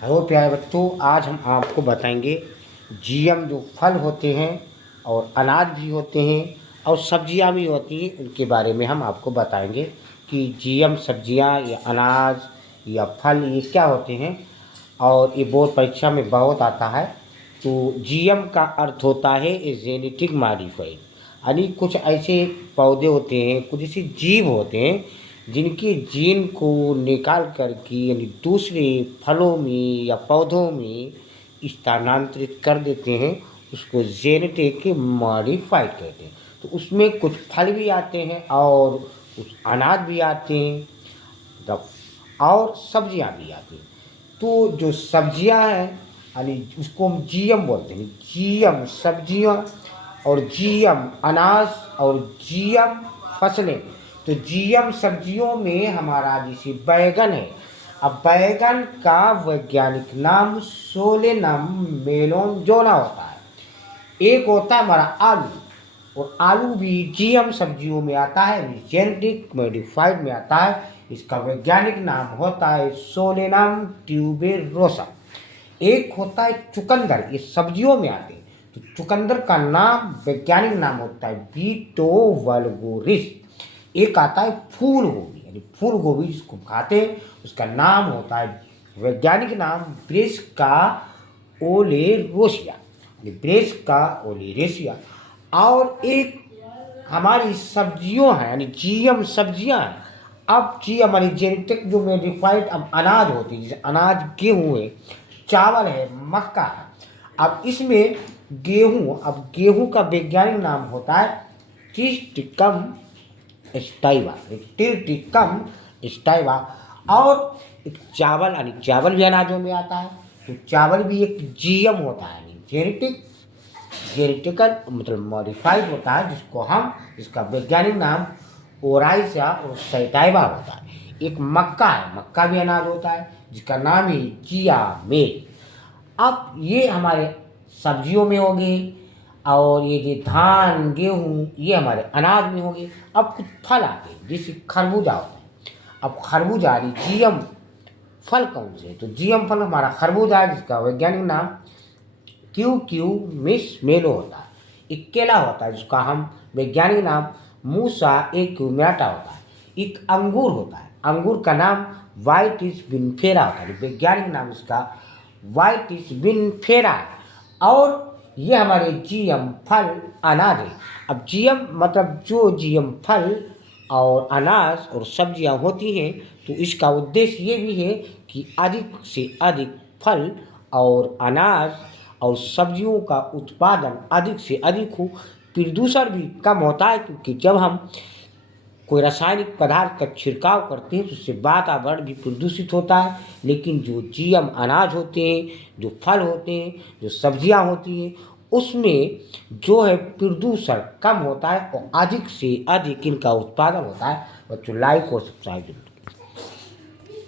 Hello प्यारे बच्चों, आज हम आपको बताएंगे जीएम जो फल होते हैं और अनाज भी होते हैं और सब्जियां भी होती हैं, उनके बारे में हम आपको बताएंगे कि जीएम सब्जियां या अनाज या फल ये क्या होते हैं। और ये बोर्ड परीक्षा में बहुत आता है। तो जीएम का अर्थ होता है जेनेटिक मॉडिफाइड, यानी कुछ ऐसे पौधे होते हैं, कुछ ऐसे जीव होते हैं जिनके जीन को निकाल कर के यानी दूसरे फलों में या पौधों में स्थानांतरित कर देते हैं। उसको जेनेटिक मॉडिफाइड कहते हैं। तो उसमें कुछ फल भी आते हैं और कुछ अनाज भी आते हैं, मतलब और सब्जियां भी आती हैं। तो जो सब्जियां हैं यानी उसको हम जीएम बोलते हैं। जीएम सब्जियां और जीएम अनाज और जीएम फसलें। तो जीएम सब्जियों में हमारा जैसे बैगन है। अब बैगन का वैज्ञानिक नाम सोलेनम मेलोनजोला होता है। एक होता है हमारा आलू, और आलू भी जीएम सब्जियों में आता है, जेनेटिक मॉडिफाइड में आता है। इसका वैज्ञानिक नाम होता है सोलेनम ट्यूबेरोसा। एक होता है चुकंदर, ये सब्जियों में आते हैं। तो चुकंदर का नाम वैज्ञानिक नाम होता है बीटो वल्गोरिस। एक आता है फूल गोभी, यानी फूल गोभी जिसको खाते हैं, उसका नाम होता है वैज्ञानिक नाम ब्रेस्का ओलेरोसिया, यानी ब्रेस्का ओलेरेसिया। और एक हमारी सब्जियों हैं यानी जीएम सब्जियां हैं। अब जी हमारी जेनेटिक जो मॉडिफाइड अब अनाज होती है, जैसे अनाज गेहूँ है, चावल है, मक्का है। अब इसमें गेहूँ, अब गेहूँ का वैज्ञानिक नाम होता है टिस्टिकम स्टाइवा, टिस्टिकम स्टाइवा। और एक चावल, यानी चावल भी अनाजों में आता है। तो चावल भी एक जीएम होता है, यानी जेनेटिकल मतलब मॉडिफाइड होता है, जिसका वैज्ञानिक नाम ओराइजा और सैटाइवा होता है। एक मक्का है, मक्का भी अनाज होता है, जिसका नाम ही चिया मेल। अब ये हमारे सब्जियों में हो गए, और ये जो धान गेहूँ ये हमारे अनाज में हो गए। अब कुछ फल आते हैं, जैसे खरबूजा होता है। अब खरबूजा यानी जीएम फल कौन से? तो जीएम फल हमारा खरबूजा है, जिसका वैज्ञानिक नाम क्यू मिस मेलो होता है। एक केला होता है, जिसका हम वैज्ञानिक नाम मूसा एक्यूमेटा होता है। एक अंगूर होता है, अंगूर का नाम वाइटिस विनफेरा होता है, वैज्ञानिक नाम इसका वाइटिस विनफेरा है। और ये हमारे जीएम फल अनाज है। अब जीएम मतलब जो जीएम फल और अनाज और सब्जियां होती हैं, तो इसका उद्देश्य ये भी है कि अधिक से अधिक फल और अनाज और सब्जियों का उत्पादन अधिक से अधिक हो। प्रदूषण भी कम होता है, क्योंकि जब हम कोई रासायनिक पदार्थ का छिड़काव करते हैं तो उससे वातावरण भी प्रदूषित होता है। लेकिन जो जीएम अनाज होते हैं, जो फल होते हैं, जो सब्जियां होती हैं, उसमें जो है प्रदूषण कम होता है और अधिक से अधिक इनका उत्पादन होता है। बच्चों लाइक और सब्सक्राइब जरूर।